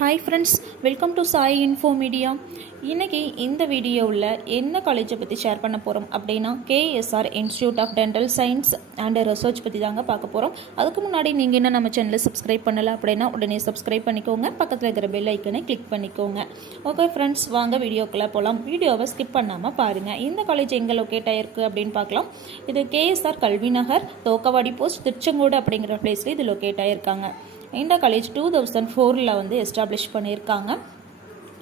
Hi friends, welcome to Sai info media. இன்றைக்கி இந்த வீடியோவில் என்ன காலேஜை பற்றி ஷேர் பண்ண போகிறோம் அப்படின்னா KSR institute of dental science and research பற்றி தாங்க பார்க்க போகிறோம். அதுக்கு முன்னாடி நீங்கள் என்ன நம்ம சேனலை சப்ஸ்கிரைப் பண்ணலை அப்படின்னா உடனே சப்ஸ்கிரைப் பண்ணிக்கோங்க, பக்கத்தில் இருக்கிற பெல் ஐக்கனை கிளிக் பண்ணிக்கோங்க. ஓகே ஃப்ரெண்ட்ஸ், வாங்க வீடியோக்குள்ளே போகலாம். வீடியோவை ஸ்கிப் பண்ணாமல் பாருங்கள். இந்த காலேஜ் எங்கே லொக்கேட் ஆகிருக்கு அப்படின்னு பார்க்கலாம். இது கேஎஸ்ஆர் கல்வி நகர், தோக்கவாடி போஸ்ட், திருச்செங்கோடு அப்படிங்கிற பிளேஸில் இது லொக்கேட் ஆகியிருக்காங்க. இந்த காலேஜ் 2004 வந்து எஸ்டாப்ளிஷ் பண்ணியிருக்காங்க.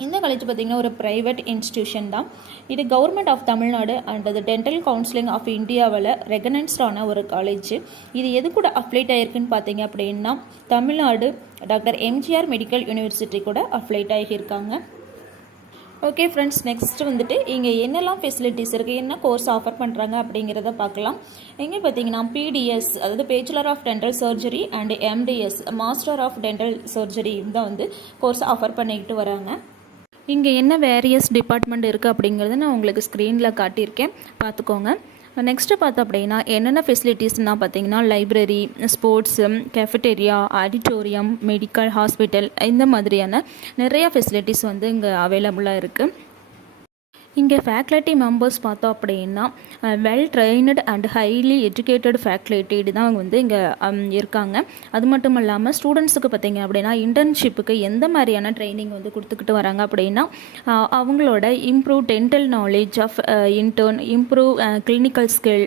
இந்த காலேஜ் பார்த்திங்கன்னா ஒரு ப்ரைவேட் இன்ஸ்டியூஷன் தான். இது கவர்மெண்ட் ஆஃப் தமிழ்நாடு அண்ட் அது டென்டல் கவுன்சிலிங் ஆஃப் இந்தியாவில் ரெகனைஸ்டான ஒரு காலேஜ். இது எது கூட அப்ளைட் ஆகிருக்குன்னு பார்த்தீங்க அப்படின்னா Tamil Nadu doctor MGR medical university கூட அப்ளைட் ஆகியிருக்காங்க. ஓகே ஃப்ரெண்ட்ஸ், நெக்ஸ்ட் வந்துட்டு இங்கே என்னெல்லாம் ஃபெசிலிட்டிஸ் இருக்குது, என்ன கோர்ஸ் ஆஃபர் பண்ணுறாங்க அப்படிங்கிறத பார்க்கலாம். எங்கே பார்த்தீங்கன்னா பிடிஎஸ், அதாவது bachelor of dental surgery and MDS, master of dental surgery தான் வந்து கோர்ஸ் ஆஃபர் பண்ணிக்கிட்டு வராங்க. இங்கே என்ன வேரியஸ் டிபார்ட்மெண்ட் இருக்குது அப்படிங்கிறத நான் உங்களுக்கு ஸ்க்ரீனில் காட்டியிருக்கேன், பார்த்துக்கோங்க. நெக்ஸ்ட்டு பார்த்தோம் அப்படின்னா என்னென்ன ஃபெசிலிட்டிஸ்னால் பார்த்தீங்கன்னா library, sports, cafeteria, auditorium, medical, hospital, இந்த மாதிரியான நிறையா ஃபெசிலிட்டிஸ் வந்து இங்கே அவைலபிளாக இருக்குது. இங்கே ஃபேக்கல்ட்டி மெம்பர்ஸ் பார்த்தோம் அப்படின்னா well trained and highly educated faculty தான் வந்து இங்கே இருக்காங்க. அது மட்டும் இல்லாமல் ஸ்டூடெண்ட்ஸுக்கு பார்த்திங்க அப்படின்னா இன்டர்ன்ஷிப்புக்கு எந்த மாதிரியான ட்ரைனிங் வந்து கொடுத்துக்கிட்டு வராங்க அப்படின்னா அவங்களோட improve dental knowledge of intern, improve clinical skill,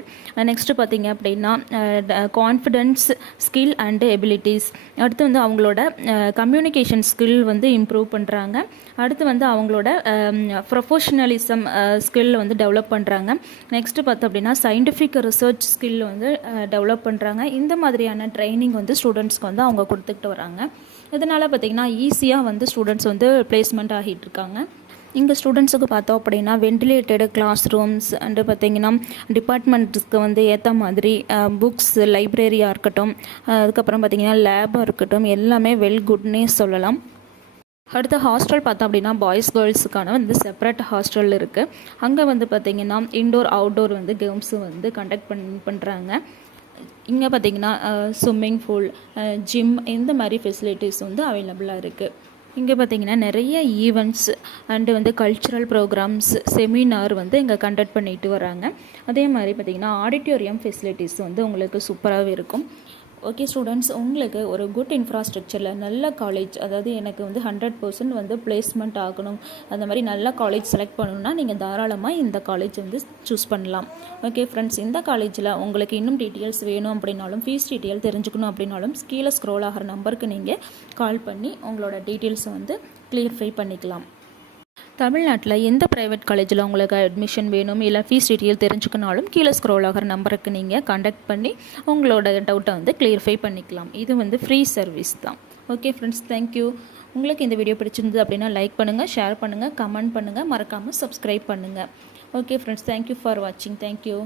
next பார்த்திங்க அப்படின்னா கான்ஃபிடென்ஸ், ஸ்கில் அண்ட் எபிலிட்டிஸ், அடுத்து வந்து அவங்களோட கம்யூனிகேஷன் ஸ்கில் வந்து இம்ப்ரூவ் பண்ணுறாங்க. அடுத்து வந்து அவங்களோட ப்ரொஃபஷனலிசம் ஸ்கில் வந்து டெவலப் பண்ணுறாங்க. நெக்ஸ்ட்டு பார்த்தோம் அப்படின்னா சயின்டிஃபிக் ரிசர்ச் ஸ்கில் வந்து டெவலப் பண்ணுறாங்க. இந்த மாதிரியான ட்ரைனிங் வந்து ஸ்டூடெண்ட்ஸ்க்கு வந்து அவங்க கொடுத்துக்கிட்டு வராங்க. இதனால் பார்த்திங்கன்னா ஈஸியாக வந்து ஸ்டூடெண்ட்ஸ் வந்து பிளேஸ்மெண்ட் ஆகிட்டு இருக்காங்க. இங்கே ஸ்டூடெண்ட்ஸுக்கு பார்த்தோம் அப்படின்னா வென்டிலேட்டடு கிளாஸ் ரூம்ஸ் அண்டு பார்த்திங்கன்னா டிபார்ட்மெண்ட்ஸ்க்கு வந்து ஏற்ற மாதிரி புக்ஸ், லைப்ரரியாக இருக்கட்டும், அதுக்கப்புறம் பார்த்திங்கன்னா லேபாக இருக்கட்டும், எல்லாமே வெல் குட்னே சொல்லலாம். அடுத்த ஹாஸ்டல் பார்த்தோம் அப்படின்னா பாய்ஸ் கேர்ள்ஸுக்கான வந்து செப்பரேட் ஹாஸ்டல் இருக்குது. அங்கே வந்து பார்த்திங்கன்னா இன்டோர் அவுட்டோர் வந்து கேம்ஸு வந்து கண்டக்ட் பண்ணுறாங்க. இங்கே பார்த்திங்கன்னா ஸ்விம்மிங் பூல், ஜிம், இந்த மாதிரி ஃபெசிலிட்டிஸ் வந்து அவைலபிளாக இருக்குது. இங்கே பார்த்திங்கன்னா நிறைய ஈவெண்ட்ஸ் அண்டு வந்து கல்ச்சுரல் ப்ரோக்ராம்ஸ், செமினார் வந்து இங்கே கண்டக்ட் பண்ணிட்டு வராங்க. அதே மாதிரி பார்த்திங்கன்னா ஆடிட்டோரியம் ஃபெசிலிட்டிஸ் வந்து உங்களுக்கு சூப்பராகவே இருக்கும். ஓகே ஸ்டூடெண்ட்ஸ், உங்களுக்கு ஒரு குட் இன்ஃப்ராஸ்ட்ரக்சரில் நல்ல காலேஜ், அதாவது எனக்கு வந்து 100% வந்து பிளேஸ்மெண்ட் ஆகணும், அந்த மாதிரி நல்ல காலேஜ் செலக்ட் பண்ணணும்னா நீங்கள் தாராளமாக இந்த காலேஜ் வந்து சூஸ் பண்ணலாம். ஓகே ஃப்ரெண்ட்ஸ், இந்த காலேஜில் உங்களுக்கு இன்னும் டீட்டெயில்ஸ் வேணும் அப்படின்னாலும், ஃபீஸ் டீட்டெயில் தெரிஞ்சுக்கணும் அப்படின்னாலும் கீழே ஸ்க்ரோல் ஆகிற நம்பருக்கு நீங்கள் கால் பண்ணி உங்களோட டீட்டெயில்ஸை வந்து கிளியர்ஃபை பண்ணிக்கலாம். தமிழ்நாட்டில் எந்த ப்ரைவேட் காலேஜில் உங்களுக்கு அட்மிஷன் வேணும் இல்லை ஃபீஸ் டீட்டெயில் தெரிஞ்சுக்கனாலும் கீழே ஸ்க்ரோல் ஆகிற நம்பருக்கு நீங்கள் கான்டாக்ட் பண்ணி உங்களோட டவுட்டை வந்து கிளியர்ஃபை பண்ணிக்கலாம். இது வந்து ஃப்ரீ சர்வீஸ் தான். Okay friends, thank you. உங்களுக்கு இந்த வீடியோ பிடிச்சிருந்தது அப்படின்னா லைக் பண்ணுங்கள், ஷேர் பண்ணுங்கள், கமெண்ட் பண்ணுங்கள், மறக்காமல் சப்ஸ்கிரைப் பண்ணுங்கள். ஓகே ஃப்ரெண்ட்ஸ், தேங்க்யூ ஃபார் வாட்சிங். தேங்க்யூ.